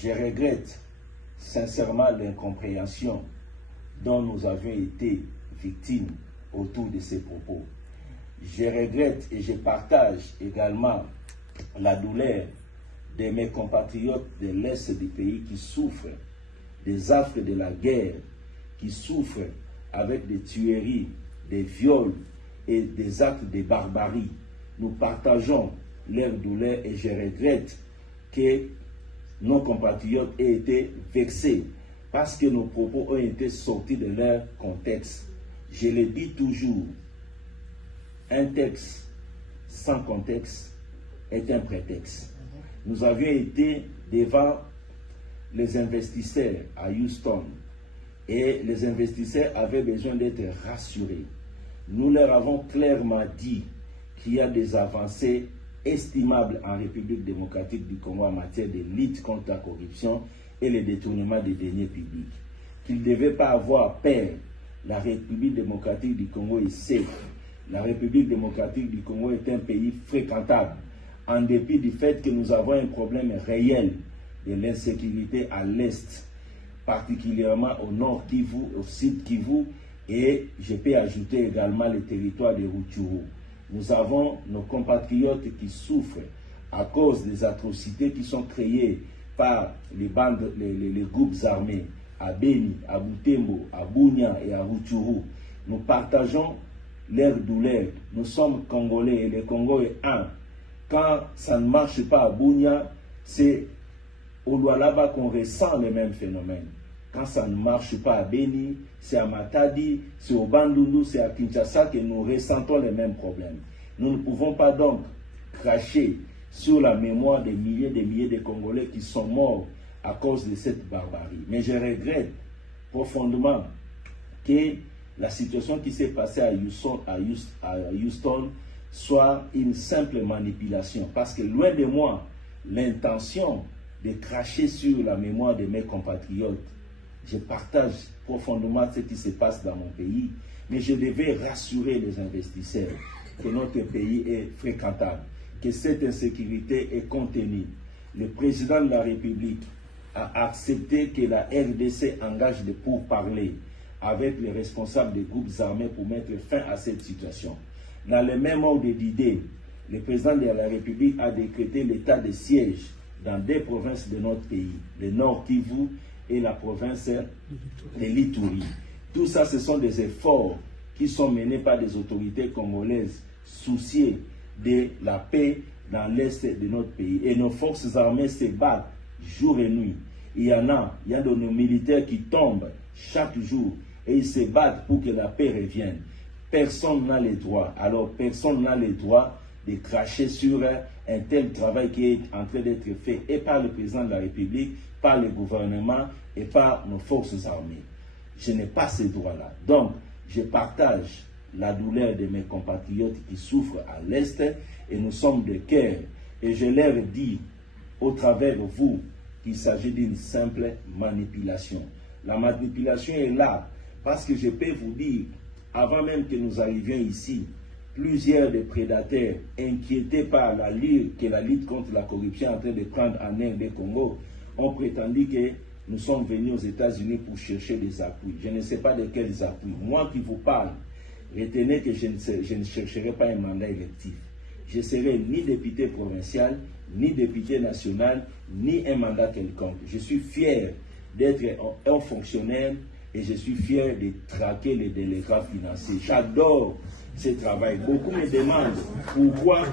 Je regrette sincèrement l'incompréhension dont nous avions été victimes autour de ces propos. Je regrette et je partage également la douleur de mes compatriotes de l'Est du pays qui souffrent des affres de la guerre, qui souffrent avec des tueries, des viols et des actes de barbarie. Nous partageons leur douleur et je regrette que nos compatriotes aient été vexés parce que nos propos ont été sortis de leur contexte. Je le dis toujours, un texte sans contexte est un prétexte. Nous avions été devant les investisseurs à Houston et les investisseurs avaient besoin d'être rassurés. Nous leur avons clairement dit qu'il y a des avancées estimables en République démocratique du Congo en matière de lutte contre la corruption et le détournement des deniers publics. Qu'ils ne devaient pas avoir peur. La République démocratique du Congo est safe. La République démocratique du Congo est un pays fréquentable, en dépit du fait que nous avons un problème réel de l'insécurité à l'Est, particulièrement au nord Kivu, au sud Kivu, et je peux ajouter également le territoire de Rutshuru. Nous avons nos compatriotes qui souffrent à cause des atrocités qui sont créées par les bandes, les groupes armés à Beni, à Butembo, à Bunia et à Rutshuru. Nous partageons leur douleur. Nous sommes Congolais et le Congo est un. Quand ça ne marche pas à Bunia, c'est au Lualaba qu'on ressent les mêmes phénomènes. Quand ça ne marche pas à Beni, c'est à Matadi, c'est au Bandundu, c'est à Kinshasa que nous ressentons les mêmes problèmes. Nous ne pouvons pas donc cracher sur la mémoire des milliers de Congolais qui sont morts à cause de cette barbarie. Mais je regrette profondément que la situation qui s'est passée à Houston soit une simple manipulation. Parce que loin de moi, l'intention de cracher sur la mémoire de mes compatriotes. Je partage profondément ce qui se passe dans mon pays, mais je devais rassurer les investisseurs que notre pays est fréquentable, que cette insécurité est contenue. Le président de la République a accepté que la RDC engage des pourparlers avec les responsables des groupes armés pour mettre fin à cette situation. Dans le même ordre d'idée, le président de la République a décrété l'état de siège dans deux provinces de notre pays, le Nord Kivu et la province de l'Ituri. Tout ça, ce sont des efforts qui sont menés par des autorités congolaises souciées de la paix dans l'est de notre pays. Et nos forces armées se battent jour et nuit. Il y a de nos militaires qui tombent chaque jour et ils se battent pour que la paix revienne. Personne n'a le droit, alors personne n'a le droit de cracher sur un tel travail qui est en train d'être fait et par le président de la République, par le gouvernement et par nos forces armées. Je n'ai pas ces droits-là. Donc, je partage la douleur de mes compatriotes qui souffrent à l'Est et nous sommes de cœur. Et je leur dis, au travers de vous, qu'il s'agit d'une simple manipulation. La manipulation est là parce que je peux vous dire, avant même que nous arrivions ici, plusieurs des prédateurs inquiétés par la lutte contre la corruption en train de prendre en Inde et Congo ont prétendu que nous sommes venus aux États-Unis pour chercher des appuis. Je ne sais pas de quels appuis. Moi qui vous parle, retenez que je ne chercherai pas un mandat électif. Je serai ni député provincial, ni député national, ni un mandat quelconque. Je suis fier d'être un fonctionnaire et je suis fier de traquer les délégats financiers. J'adore ce travail. Beaucoup me demandent pourquoi